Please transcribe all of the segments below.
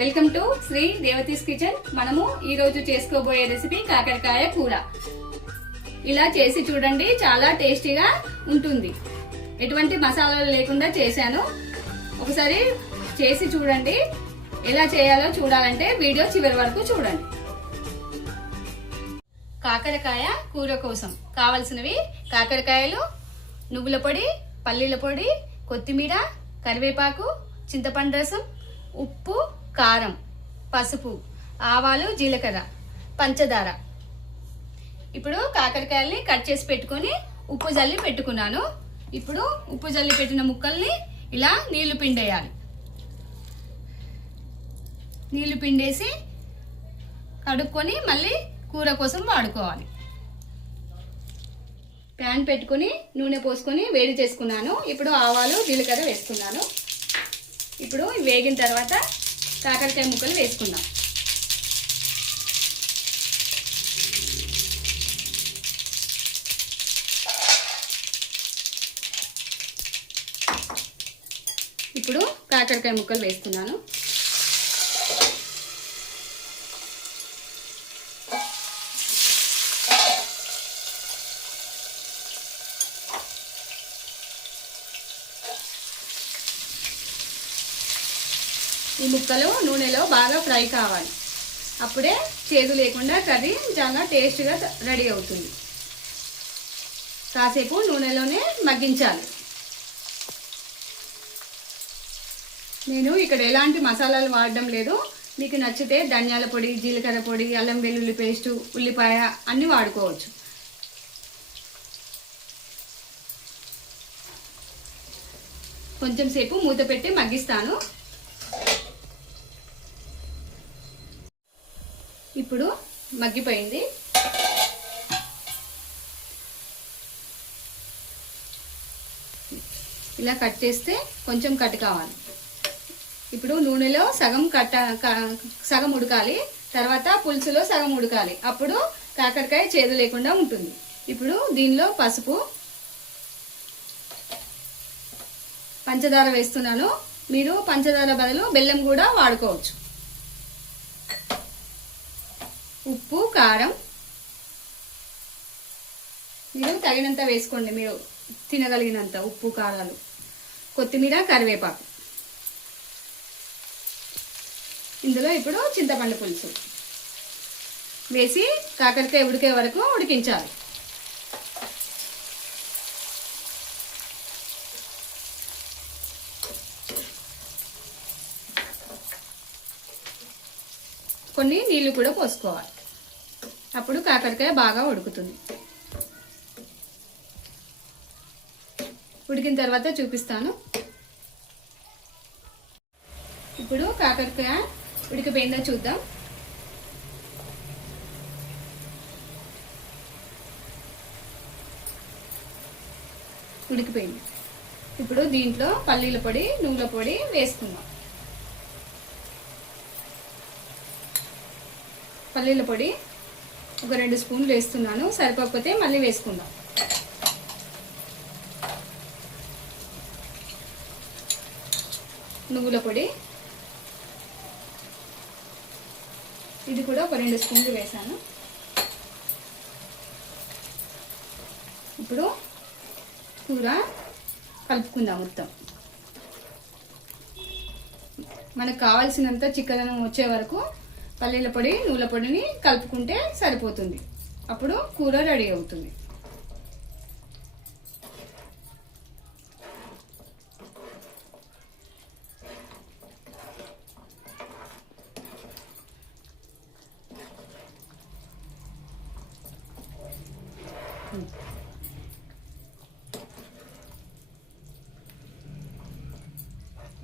Welcome to Shri Devathi's kitchen. మనము ఈ రోజు చేసుకోబోయే రెసిపీ కాకరకాయ కూర. ఇలా చేసి చూడండి, చాలా టేస్టీగా ఉంటుంది. ఎటువంటి మసాలాలు లేకుండా చేశాను. ఒకసారి చేసి చూడండి. ఎలా చేయాలో చూడాలంటే వీడియో చివరి వరకు చూడండి. కాకరకాయ కూర కోసం కావలసినవి కాకరకాయలు, నువ్వుల పొడి, పల్లీల పొడి, కొత్తిమీర, కరివేపాకు, చింతపండు రసం, ఉప్పు, కారం, పసుపు, ఆవాలు, జీలకర్ర, పంచదార. ఇప్పుడు కాకరకాయల్ని కట్ చేసి పెట్టుకొని ఉప్పు జల్లి పెట్టుకున్నాను. ఇప్పుడు ఉప్పు జల్లి పెట్టిన ముక్కల్ని ఇలా నీళ్లు పిండేయాలి. నీళ్లు పిండేసి కడుక్కొని మళ్ళీ కూర కోసం వాడుకోవాలి. ప్యాన్ పెట్టుకుని నూనె పోసుకొని వేడి చేసుకున్నాను. ఇప్పుడు ఆవాలు, జీలకర్ర వేసుకున్నాను. ఇప్పుడు వేగిన తర్వాత కాకరకాయ ముక్కలు వేసుకుందాం. ఇప్పుడు కాకరకాయ ముక్కలు వేసుకున్నాను. ఈ ముక్కలు నూనెలో బాగా ఫ్రై కావాలి. అప్పుడే చేదు లేకుండా కర్రీ చాలా టేస్ట్గా రెడీ అవుతుంది. కాసేపు నూనెలోనే మగ్గించాలి. నేను ఇక్కడ ఎలాంటి మసాలాలు వాడడం లేదు. మీకు నచ్చితే ధనియాల పొడి, జీలకర్ర పొడి, అల్లం వెల్లుల్లి పేస్టు, ఉల్లిపాయ అన్నీ వాడుకోవచ్చు. కొంచెం సేపు మూత పెట్టి మగ్గిస్తాను. ఇప్పుడు మగ్గిపోయింది. ఇలా కట్ చేస్తే కొంచెం కట్ కావాలి. ఇప్పుడు నూనెలో సగం ఉడకాలి. తర్వాత పులుసులో సగం ఉడకాలి. అప్పుడు కాకరకాయ చేదు లేకుండా ఉంటుంది. ఇప్పుడు దీనిలో పసుపు, పంచదార వేస్తున్నాను. మీరు పంచదార బదులు బెల్లం కూడా వాడుకోవచ్చు. ఉప్పు, కారం మీరు తగినంత వేసుకోండి. మీరు తినగలిగినంత ఉప్పు, కారాలు, కొత్తిమీర, కరివేపాకు. ఇందులో ఇప్పుడు చింతపండు పులుసు వేసి కాకరకాయ ఉడికే వరకు ఉడికించాలి. కొన్ని నీళ్లు కూడా పోసుకోవాలి. అప్పుడు కాకరకాయ బాగా ఉడుకుతుంది. ఉడికిన తర్వాత చూపిస్తాను. ఇప్పుడు కాకరకాయ ఉడికిపోయిందో చూద్దాం. ఉడికిపోయింది. ఇప్పుడు దీంట్లో పల్లీల పొడి, నువ్వుల పొడి వేసుకుందాం. పల్లీల పొడి ఒక 2 స్పూన్లు వేస్తున్నాను. సరిపోకపోతే మళ్ళీ వేసుకుందాం. నువ్వుల పొడి ఇది కూడా ఒక 2 స్పూన్లు వేసాను. ఇప్పుడు కూర కలుపుకుందాం మొత్తం. మనకు కావాల్సినంత చిక్కదనం వచ్చే వరకు పల్లీల పొడి, నువ్వుల పొడిని కలుపుకుంటే సరిపోతుంది. అప్పుడు కూర రెడీ అవుతుంది.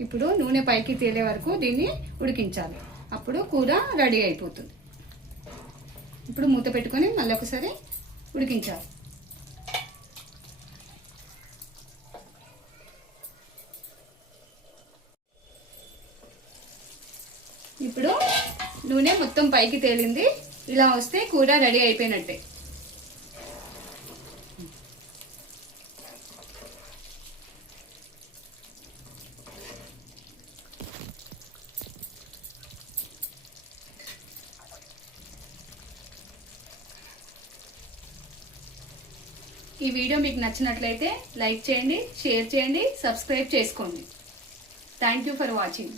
ఇప్పుడు నూనె పైకి తేలే వరకు దీన్ని ఉడికించాలి. అప్పుడు కూర రెడీ అయిపోతుంది. ఇప్పుడు మూత పెట్టుకొని మళ్ళీ ఒకసారి ఉడికించాలి. ఇప్పుడు నూనె మొత్తం పైకి తేలింది. ఇలా వస్తే కూర రెడీ అయిపోయినట్టే. ఈ వీడియో మీకు నచ్చినట్లయితే లైక్ చేయండి, షేర్ చేయండి, సబ్స్క్రైబ్ చేసుకోండి. Thank you for watching.